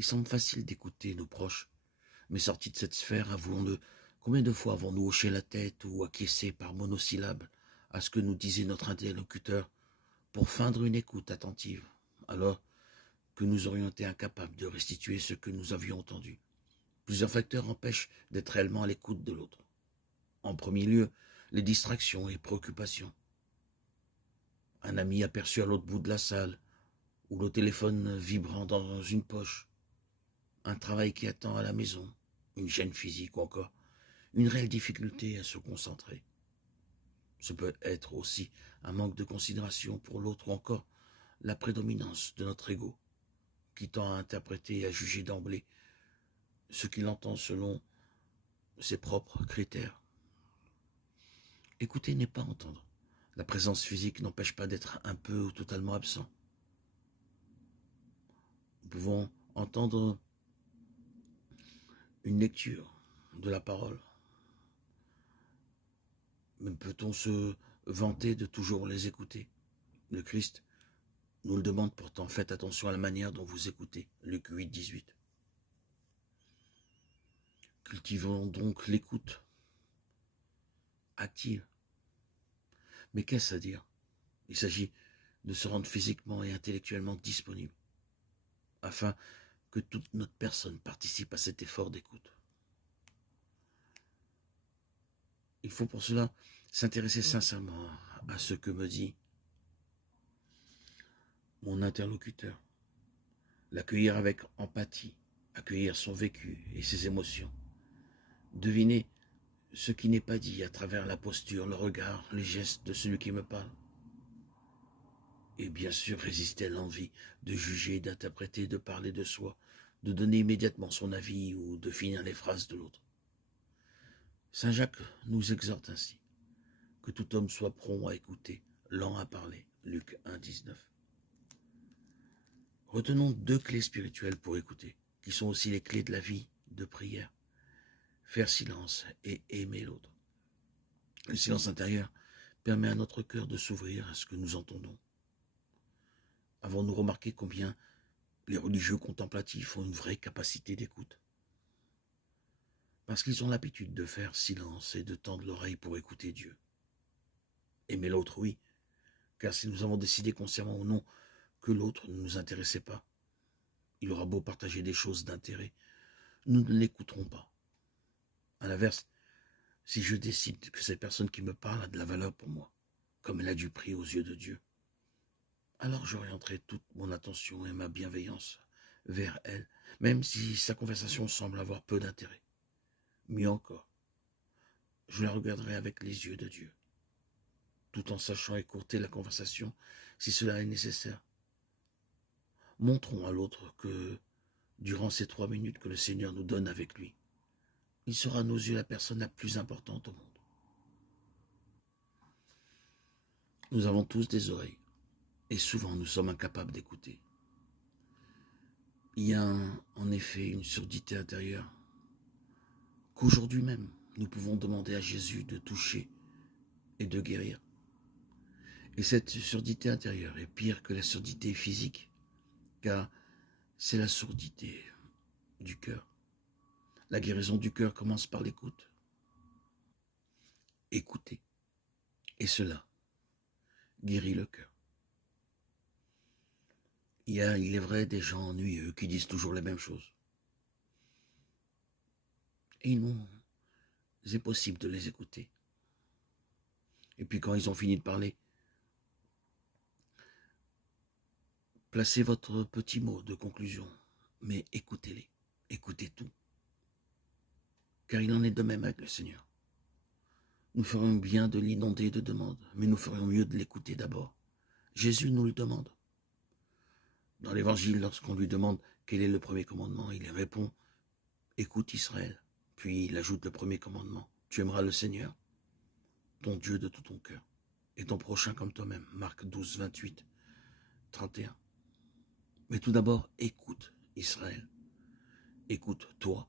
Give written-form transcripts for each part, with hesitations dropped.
Il semble facile d'écouter nos proches, mais sortis de cette sphère, avouons-le, combien de fois avons-nous hoché la tête ou acquiescé par monosyllabes à ce que nous disait notre interlocuteur pour feindre une écoute attentive, alors que nous aurions été incapables de restituer ce que nous avions entendu. Plusieurs facteurs empêchent d'être réellement à l'écoute de l'autre. En premier lieu, les distractions et préoccupations. Un ami aperçu à l'autre bout de la salle, ou le téléphone vibrant dans une poche, un travail qui attend à la maison, une gêne physique ou encore une réelle difficulté à se concentrer. Ce peut être aussi un manque de considération pour l'autre ou encore la prédominance de notre ego, qui tend à interpréter et à juger d'emblée ce qu'il entend selon ses propres critères. Écouter n'est pas entendre. La présence physique n'empêche pas d'être un peu ou totalement absent. Nous pouvons entendre une lecture de la parole. Mais peut-on se vanter de toujours les écouter? Le Christ nous le demande pourtant. Faites attention à la manière dont vous écoutez. Luc 8, 18. Cultivons donc l'écoute active. Mais qu'est-ce à dire? Il s'agit de se rendre physiquement et intellectuellement disponible, afin que toute notre personne participe à cet effort d'écoute. Il faut pour cela s'intéresser sincèrement à ce que me dit mon interlocuteur, l'accueillir avec empathie, accueillir son vécu et ses émotions, deviner ce qui n'est pas dit à travers la posture, le regard, les gestes de celui qui me parle, et bien sûr résister à l'envie de juger, d'interpréter, de parler de soi, de donner immédiatement son avis ou de finir les phrases de l'autre. Saint Jacques nous exhorte ainsi, que tout homme soit prompt à écouter, lent à parler, Luc 1, 19. Retenons 2 clés spirituelles pour écouter, qui sont aussi les clés de la vie de prière. Faire silence et aimer l'autre. Le silence intérieur permet à notre cœur de s'ouvrir à ce que nous entendons. Avons-nous remarqué combien les religieux contemplatifs ont une vraie capacité d'écoute? Parce qu'ils ont l'habitude de faire silence et de tendre l'oreille pour écouter Dieu. Aimer l'autre, oui, car si nous avons décidé consciemment ou non que l'autre ne nous intéressait pas, il aura beau partager des choses d'intérêt, nous ne l'écouterons pas. À l'inverse, si je décide que cette personne qui me parle a de la valeur pour moi, comme elle a du prix aux yeux de Dieu, alors j'orienterai toute mon attention et ma bienveillance vers elle, même si sa conversation semble avoir peu d'intérêt. Mieux encore, je la regarderai avec les yeux de Dieu, tout en sachant écourter la conversation si cela est nécessaire. Montrons à l'autre que, durant ces 3 minutes que le Seigneur nous donne avec lui, il sera à nos yeux la personne la plus importante au monde. Nous avons tous des oreilles, et souvent nous sommes incapables d'écouter. Il y a en effet une surdité intérieure qu'aujourd'hui même, nous pouvons demander à Jésus de toucher et de guérir. Et cette surdité intérieure est pire que la surdité physique, car c'est la surdité du cœur. La guérison du cœur commence par l'écoute. Écouter. Et cela guérit le cœur. Il est vrai, des gens ennuyeux qui disent toujours les mêmes choses. Et c'est possible de les écouter. Et puis quand ils ont fini de parler, placez votre petit mot de conclusion, mais écoutez-les, écoutez tout. Car il en est de même avec le Seigneur. Nous ferions bien de l'inonder de demandes, mais nous ferions mieux de l'écouter d'abord. Jésus nous le demande. Dans l'Évangile, lorsqu'on lui demande quel est le premier commandement, il répond « Écoute Israël ». Puis il ajoute le premier commandement « Tu aimeras le Seigneur, ton Dieu de tout ton cœur, et ton prochain comme toi-même ». Marc 12, 28, 31. Mais tout d'abord, écoute Israël. Écoute toi.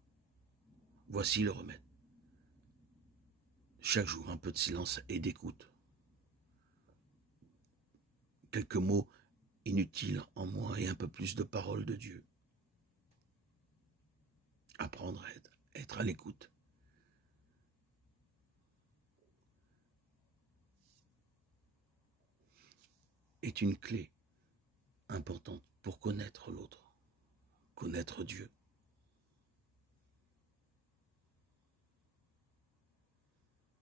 Voici le remède. Chaque jour, un peu de silence et d'écoute. Quelques mots inutiles en moi et un peu plus de parole de Dieu. à l'écoute. Est une clé importante pour connaître l'autre, connaître Dieu.